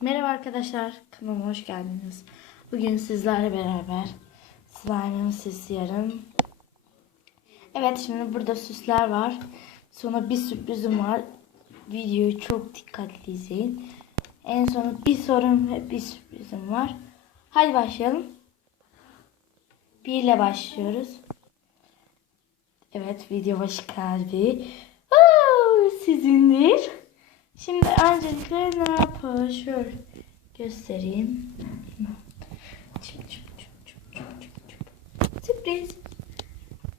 Merhaba arkadaşlar, kanalıma hoş geldiniz. Bugün sizlerle beraber slime'ın süsü yarın. Evet şimdi burada süsler var. Sonra bir sürprizim var. Videoyu çok dikkatli izleyin. En sona bir sorum ve bir sürprizim var. Hadi başlayalım. Bir ile başlıyoruz. Evet video başı kalbi. Aa, sizindir. Şimdi öncelikle ne yapalım? Şöyle göstereyim. Çıp, çıp, çıp, çıp, çıp, çıp, çıp. Sürpriz.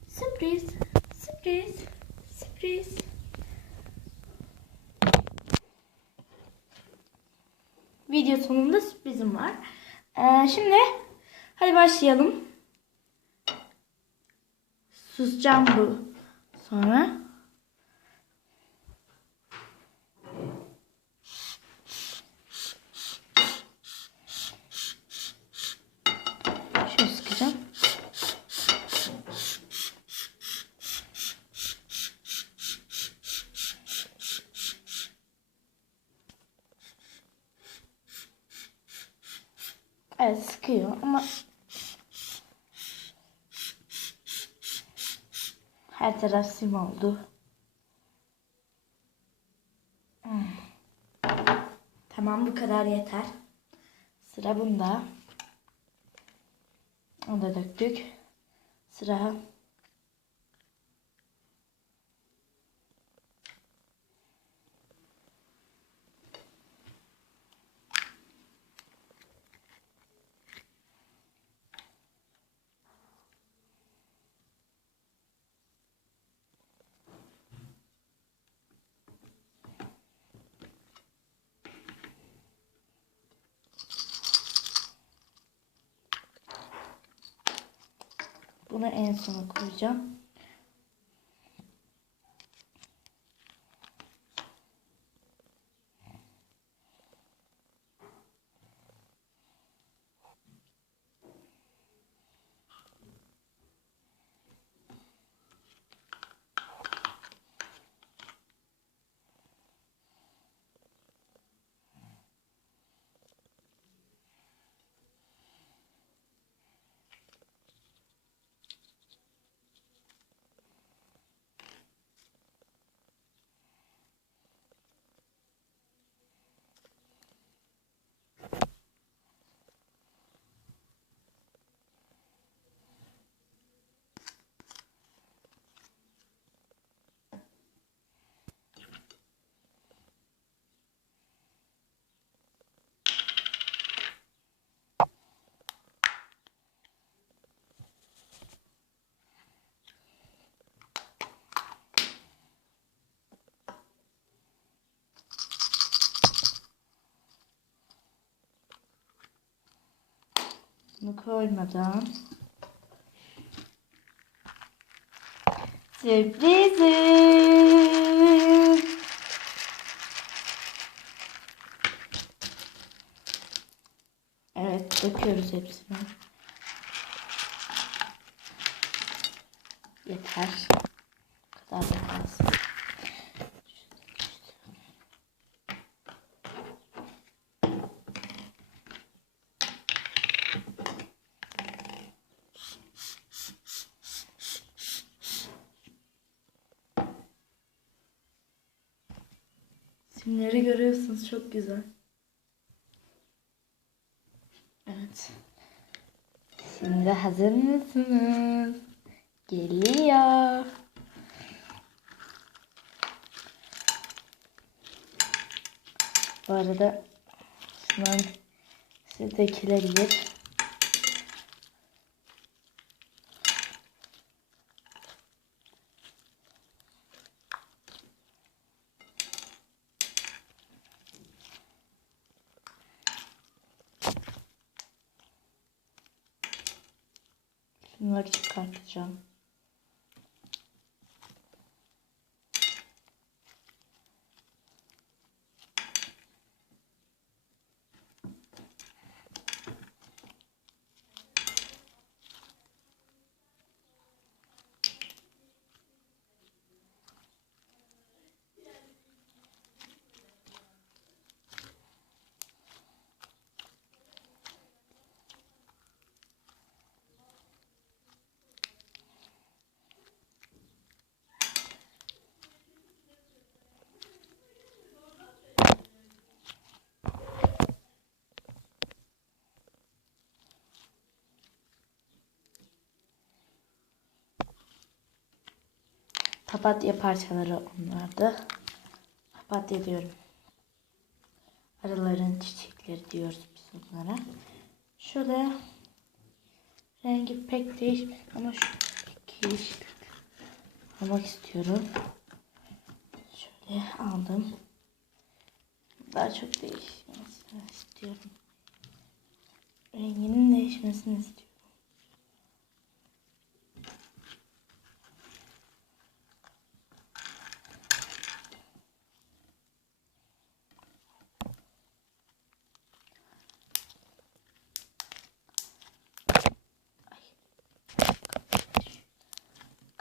Sürpriz. Sürpriz. Sürpriz. Video sonunda sürprizim var. Ee, şimdi hadi başlayalım. Susacağım bu. Sonra. Şöyle sıkacağım. Evet sıkıyor ama her taraf sim oldu. Hmm. Tamam bu kadar yeter. Sıra bunda. Onu da döktük. Sıra bunu en sona koyacağım. Bunu koymadan sürprizim. Evet döküyoruz hepsini. Yeter. Bu kadar da kalsın. Simleri görüyorsunuz çok güzel. Evet. Şimdi hazır mısınız? Geliyor. Bu arada şundan size dökülebilir. Şunları çıkartacağım. Papatya parçaları onlardı. Papatya diyorum. Arıların çiçekleri diyoruz biz onlara. Şöyle rengi pek değişmiş ama şu iki yeşil almak istiyorum. Şöyle aldım. Daha çok değişmesini istiyorum. Renginin değişmesini istiyorum.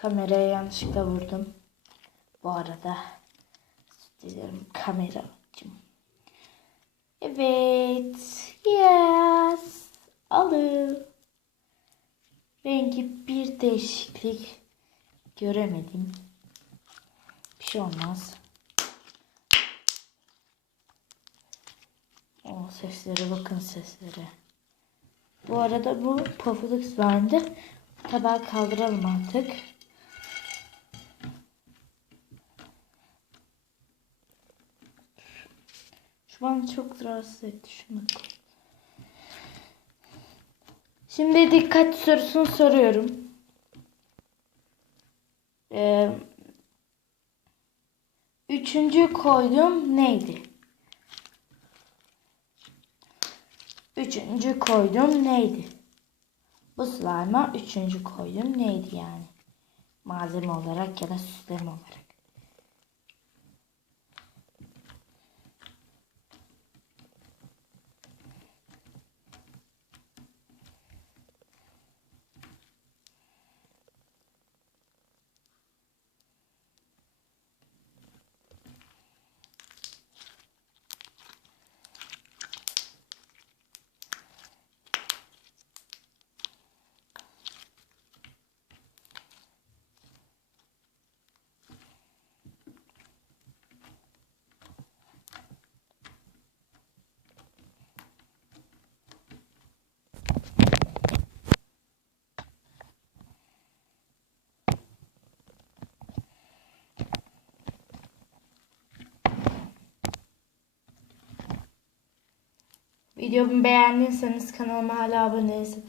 Kameraya yanlışlıkla vurdum. Bu arada dilerim kameracım. Evet. Yes. Alın. Rengi bir değişiklik göremedim. Bir şey olmaz. O seslere bakın seslere. Bu arada bu pofuduk slime'dı. Tabağı kaldıralım artık. Bana çok rahatsız etti. Şunu. Şimdi dikkat sorusunu soruyorum. Ee, üçüncü koyduğum neydi? Üçüncü koyduğum neydi? Bu slime'a üçüncü koyduğum neydi yani? Malzeme olarak ya da süsleme olarak. Videomu beğendiyseniz kanalıma hala abone değilseniz